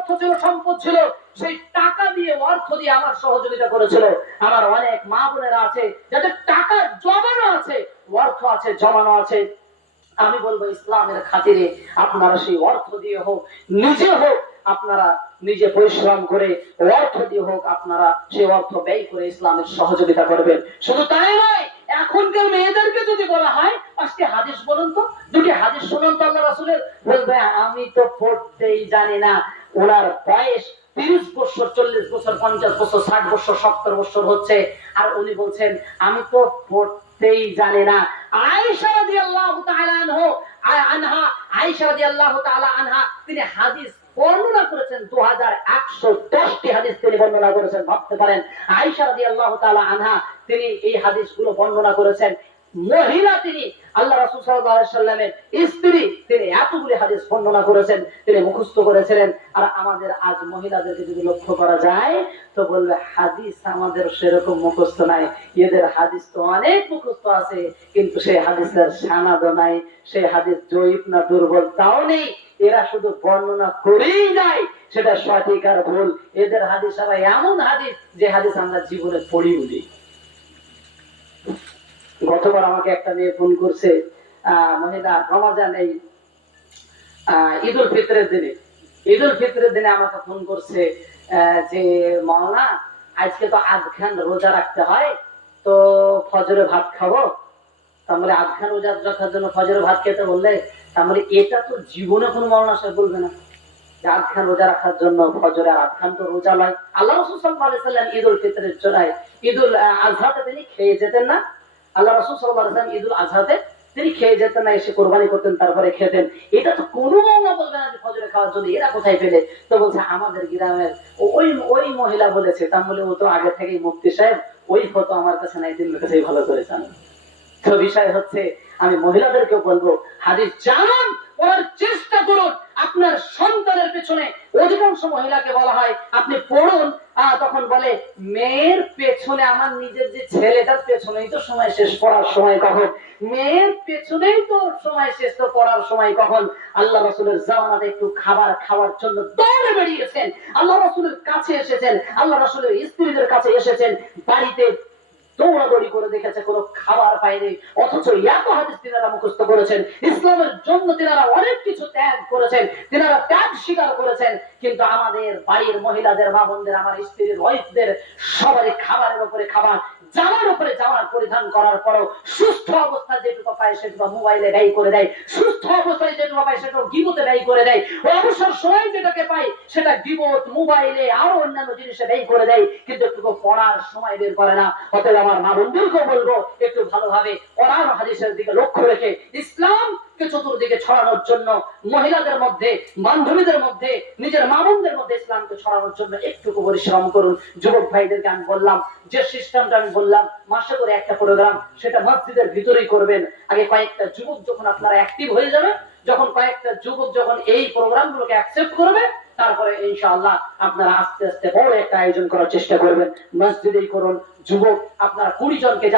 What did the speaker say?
অর্থ ছিল সম্পদ ছিল, সেই টাকা দিয়ে অর্থ দিয়ে আমার সহযোগিতা করেছিল। আমার অনেক মা বোনেরা আছে, যাদের টাকা জমানো আছে, অর্থ আছে, জমানো আছে। আমি বলব, ইসলামের খাতিরে আপনারা সেই অর্থ দিয়ে হোক, নিজে হোক, আপনারা নিজে পরিশ্রম করে অর্থ দিয়ে হোক, আপনারা সেই অর্থ ব্যয় করে ইসলামের সহযোগিতা করবেন। শুধু তাই নয়, এখনকার মেয়েদেরকে যদি বলা হয়, পাঁচটি হাদিস বলুন তো, দুটি হাদিস শুনুন তো আল্লাহ রাসূলের। বলবে, আমি তো পড়তেই জানি না ওনার বয়স তিরিশ বছর, চল্লিশ বছর, পঞ্চাশ বছর, ষাট বছর, সত্তর বছর হচ্ছে। আর উনি বলছেন, আমি তো পড়তেই জানি না। রাদিয়াল্লাহু তাআলা আনহু রাদিয়াল্লাহু তাআলা আনহা, তিনি হাদিস বর্ণনা করেছেন। দু হাজার একশো দশটি হাদিস তিনি বর্ণনা করেছেন, ভাবতে পারেন। আয়েশা রাদিয়াল্লাহু তাআলা আনহা, তিনি এই হাদিসগুলো বর্ণনা করেছেন। মহিলা তিনি, আল্লাহ রাসূল সাল্লামের স্ত্রী তিনি এতগুলি হাদিস বর্ণনা করেছেন, তিনি মুখস্থ করেছিলেন। আর আমাদের আজ মহিলাদেরকে যদি লক্ষ্য করা যায়, তো বলবে, হাদিস আমাদের সেরকম মুখস্থ নাই। এদের হাদিস তো অনেক মুখস্থ আছে, কিন্তু সেই হাদিসের সানাদ নাই, সেই হাদিস জয়ীফ না দুর্বল তাও নেই। এরা শুধু বর্ণনা করেই যায়, সেটা সঠিক আর ভুল। এদের হাদিস আবার এমন হাদিস যে হাদিস আমরা জীবনে পড়ি বলি গতবার আমাকে একটা মেয়ে ফোন করছে মহিলা, রমাজান এই ঈদ উল ফিতরের দিনে। ঈদ উল ফিতরের দিনে আমাকে ফোন করছে যে মাওনা আজকে তো আধখান রোজা রাখতে হয়, তো ফজরে ভাত খাব? তারপরে আধখান রোজা রাখার জন্য ফজরে ভাত খেতে বললে তাহলে এটা তো জীবনে কোনো মাওনা সাহেব বলবে না। আধখান রোজা রাখার জন্য ফজরে আধখান তো রোজা নয়। আল্লাহ সাল্লাম ঈদ উল ফিতরের জন্য ঈদ উল আজহাতে তিনি খেয়ে যেতেন না? আল্লাহ রসুল সাল্লাম ঈদ উল আজহাতে তিনি খেয়ে যেতেন না, এসে কোরবানি করতেন, তারপরে খেতেন। এটা তো কোনো মামলা বলবে না যে ফজরে খাওয়ার জন্য, এরা কোথায় পেলে? তো বলছে, আমাদের গ্রামের ওই ওই মহিলা বলেছে, তার বলে ও তো আগে থেকেই মুক্তি সাহেব, ওই ফটো আমার কাছে নাই তিনি কাছেই ভালো করে জানেন তো বিষয় হচ্ছে, আমি মহিলাদেরকে বলব, হাদিস জানুন, পড়ার চেষ্টা করুন। আপনার সন্তানের পেছনে অধিকাংশ মহিলাকে বলা হয়। আপনি পড়ুন তখন বলে, মেয়ের পেছনে আমার নিজের যে ছেলেটার পেছনেই তো সময় শেষ পড়ার সময় কখন? মেয়ের পেছনেই তো সময় শেষ তো পড়ার সময় কখন? আল্লাহ রসুলের জামানাতে একটু খাবার খাওয়ার জন্য দৌড়ে বেরিয়েছেন। আল্লাহ রসুলের কাছে এসেছেন। আল্লাহ রসুলের স্ত্রীদের কাছে এসেছেন। বাড়িতে দৌড়াদৌড়ি করে দেখেছে, কোনো খাবার পায়নি। অথচ এত হাদিস তিনারা মুখস্থ করেছেন। ইসলামের জন্য তিনারা অনেক কিছু ত্যাগ করেছেন, তিনারা ত্যাগ স্বীকার করেছেন। কিন্তু আমাদের বাড়ির মহিলাদের, মা বোনদের, আমার স্ত্রীর ওয়াইফদের সবারই খাবারের উপরে খাবার, জামার উপরে জামার পরিধান করার পরও সুস্থ অবস্থা যেটুকু পায়, সেটুকু মোবাইলে ব্যয় করে দেয়। সুস্থ অবস্থায় যেটুকু পায় সেটুকু গিবতে ব্যয় করে দেয়। অবসর সময় যেটাকে সেটা গিবত, মোবাইলে আরও অন্যান্য জিনিসে ব্যয় করে দেয়। কিন্তু একটু পড়ার সময় বের করে না। অতএব আমার মা বন্ধুকেও বলব, একটু ভালোভাবে হাদিসের দিকে লক্ষ্য রেখে ইসলামকে চতুর্দিকে ছড়ানোর জন্য, মহিলাদের মধ্যে, বান্ধবীদের মধ্যে, নিজের মা বোনদের মধ্যে ইসলামকে ছড়ানোর জন্য একটু পরিশ্রম করুন। যুবক ভাইদেরকে আমি বললাম, যে সিস্টেমটা আমি বললাম, মাসে করে একটা প্রোগ্রাম সেটা মসজিদের ভিতরেই করবেন। আগে কয়েকটা যুবক যখন আপনারা অ্যাক্টিভ হয়ে যাবে যখন কয়েকটা যুবক যখন এই প্রোগ্রামগুলোকে অ্যাকসেপ্ট করবে, তারপরে ইনশাআল্লাহ আপনারা আস্তে আস্তে বড় একটা আয়োজন করার চেষ্টা করবেন। মসজিদেই করুন, যুবক আপনারা কুড়ি জনকে